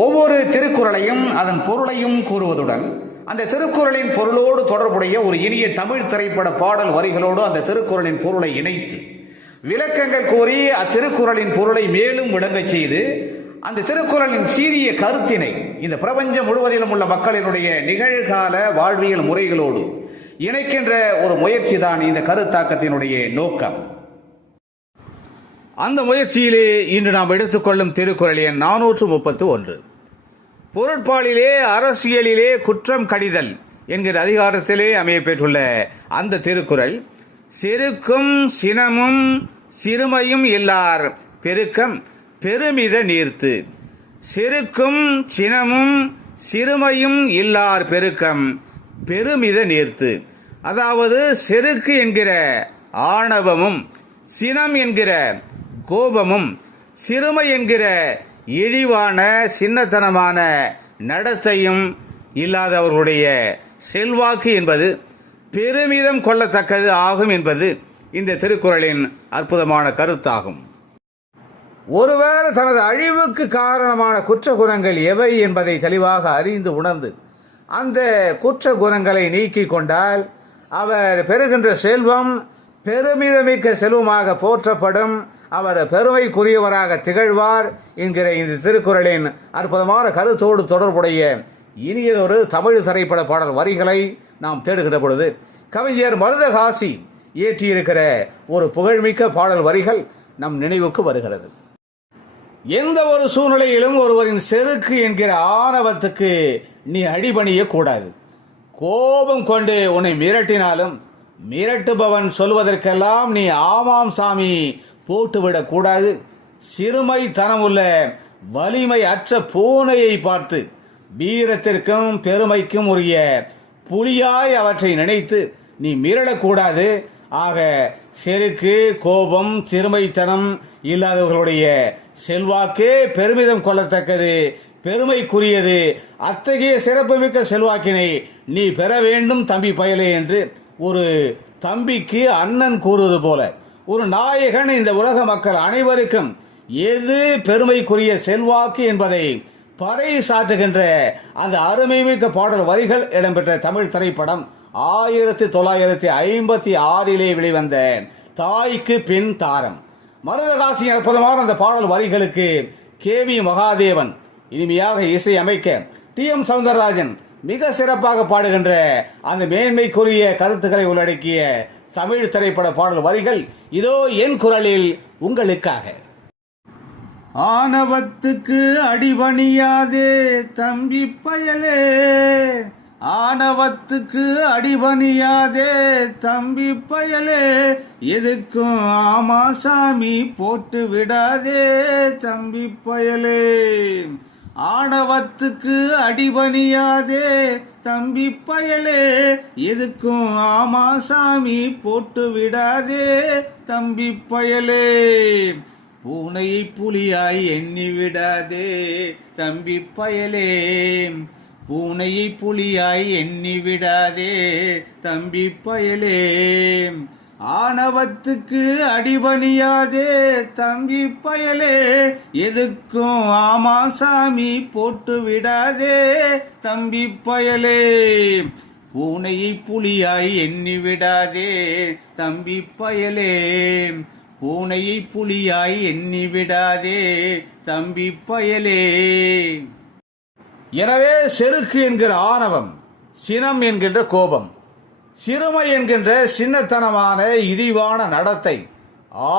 ஒவ்வொரு திருக்குறளையும் அதன் பொருளையும் கூறுவதுடன் அந்த திருக்குறளின் பொருளோடு தொடர்புடைய ஒரு இனிய தமிழ் திரைப்பட பாடல் வரிகளோடு அந்த திருக்குறளின் பொருளை இணைத்து விளக்கங்கள் கூறி அத்திருக்குறளின் பொருளை மேலும் விளங்கச் செய்து அந்த திருக்குறளின் சீரிய கருத்தினை இந்த பிரபஞ்சம் முழுவதிலும் உள்ள மக்களினுடைய நிகழ்கால வாழ்வியல் முறைகளோடு இணைக்கின்ற ஒரு முயற்சி தான் இந்த கருத்தாக்கத்தினுடைய நோக்கம். அந்த முயற்சியிலே இன்று நாம் எடுத்துக்கொள்ளும் திருக்குறள் எண் 431. பொருட்பாலிலே அரசியலிலே குற்றம் கடிதல் என்கிற அதிகாரத்திலே அமையப்பெற்றுள்ள அந்த திருக்குறள் செருக்கும் சினமும் சிறுமையும் இல்லார் பெருக்கம் பெருமித நீர்த்து. செருக்கும் சினமும் சிறுமையும் இல்லார் பெருக்கம் பெருமித நீர்த்து. அதாவது செருக்கு என்கிற ஆணவமும் சினம் என்கிற கோபமும் சிறுமை என்கிற இழிவான சின்னத்தனமான நடத்தையும் இல்லாதவர்களுடைய செல்வாக்கு என்பது பெருமிதம் கொள்ளத்தக்கது ஆகும் என்பது இந்த திருக்குறளின் அற்புதமான கருத்தாகும். ஒருவர் தனது அழிவுக்கு காரணமான குற்ற குணங்கள் எவை என்பதை தெளிவாக அறிந்து உணர்ந்து அந்த குற்ற குணங்களை நீக்கிக் கொண்டால் அவர் பெறுகின்ற செல்வம் பெருமிதமிக்க செல்வமாக போற்றப்படும், அவர் பெருமைக்குரியவராக திகழ்வார் என்கிற இந்த திருக்குறளின் அற்புதமான கருத்தோடு தொடர்புடைய இனியதொரு தமிழ் திரைப்பட பாடல் வரிகளை நாம் தேடுகின்ற பொழுது கவிஞர் மருதகாசி இயற்றியிருக்கிற ஒரு புகழ்மிக்க பாடல் வரிகள் நம் நினைவுக்கு வருகிறது. எந்த ஒரு சூழ்நிலையிலும் ஒருவரின் செருக்கு என்கிற ஆணவத்துக்கு நீ அடிபணிய கூடாது. கோபம் கொண்டு உன்னை மிரட்டினாலும் மிரட்டுபவன் சொல்வதற்கெல்லாம் நீ ஆமாம் சாமி போட்டுவிடக் கூடாது. சிறுமை தனமுள்ள வலிமை அற்ற பூனையை பார்த்து வீரத்திற்கும் பெருமைக்கும் உரிய புலியாய் அவற்றை நினைத்து நீ மிரளக்கூடாது. ஆக செருக்கு கோபம் சிறுமைத்தனம் இல்லாதவர்களுடைய செல்வாக்கே பெருமிதம் கொள்ளத்தக்கது, பெருமைக்குரியது. அத்தகைய சிறப்புமிக்க செல்வாக்கினை நீ பெற வேண்டும் தம்பி பயலே என்று ஒரு தம்பிக்கு அண்ணன் கூறுவது போல ஒரு நாயகன் இந்த உலக மக்கள் அனைவருக்கும் எது பெருமைக்குரிய செல்வாக்கு என்பதை பறை சாற்றுகின்ற அந்த அருமைமிக்க பாடல் வரிகள் இடம்பெற்ற தமிழ் திரைப்படம் 1956 வெளிவந்த தாய்க்கு பின் தாரம். மருதகாசி அற்புதமான அந்த பாடல் வரிகளுக்கு KV மகாதேவன் இனிமையாக இசை அமைக்க TM சௌந்தரராஜன் மிக சிறப்பாக பாடுகின்ற அந்த மேன்மைக்குரிய கருத்துக்களை உள்ளடக்கிய தமிழ் திரைப்பட பாடல் வரிகள் இதோ என் குரலில் உங்களுக்காக. ஆணவத்துக்கு அடிபணியாதே தம்பி பயலே, ஆணவத்துக்கு அடிபணியாதே தம்பி பயலே, எதுக்கும் ஆமாசாமி போட்டு விடாதே தம்பி பயலே. ஆணவத்துக்கு அடிபணியாதே தம்பி பயலே, எதுக்கும் ஆமாசாமி போட்டு விடாதே தம்பி பயலே. பூனையை புலியாய் எண்ணி விடாதே தம்பி பயலே, பூனையை புலியாய் எண்ணி விடாதே தம்பி பயலே. ஆணவத்துக்கு அடிபணியாதே தம்பி பயலே, எதுக்கும் ஆமாசாமி போட்டு விடாதே தம்பி பயலே. பூனையை புலியாய் எண்ணி விடாதே தம்பி பயலே, பூனையை புலியாய் எண்ணி விடாதே தம்பி பயலே. எனவே செருக்கு என்கிற ஆணவம், சினம் என்கின்ற கோபம், சிறுமை என்கின்ற சின்னத்தனமான இழிவான நடத்தை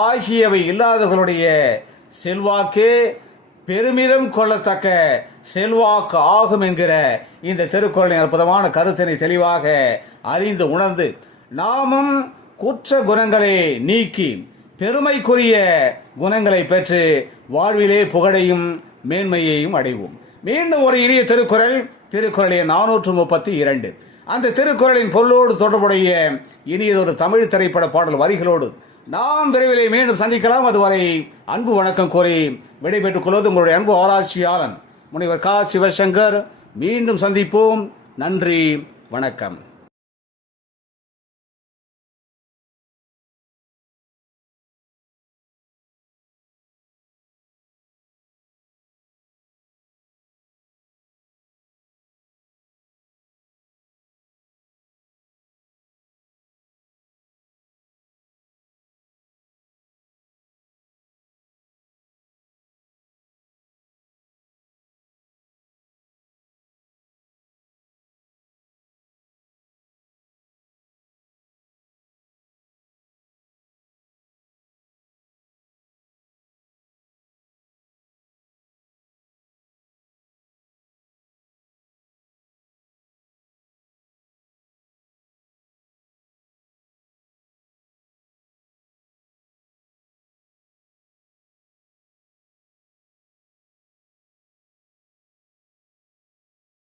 ஆகியவை இல்லாதவர்களுடைய செல்வாக்கே பெருமிதம் கொள்ளத்தக்க செல்வாக்கு ஆகும் என்கிற இந்த திருக்குறளின் அற்புதமான கருத்தினை தெளிவாக அறிந்து உணர்ந்து நாமும் குற்ற குணங்களை நீக்கி பெருமைக்குரிய குணங்களை பெற்று வாழ்விலே புகழையும் மேன்மையையும் அடைவோம். மீண்டும் ஒரு இனிய திருக்குறள் 432. அந்த திருக்குறளின் பொருளோடு தொடர்புடைய இனியதொரு தமிழ் திரைப்பட பாடல் வரிகளோடு நாம் விரைவிலே மீண்டும் சந்திக்கலாம். அதுவரை அன்பு வணக்கம் கூறி விடைபெற்றுக் கொள்வது உங்களுடைய அன்பு ஆராய்ச்சியாளன் முனைவர் சிவசங்கர். மீண்டும் சந்திப்போம். நன்றி, வணக்கம்.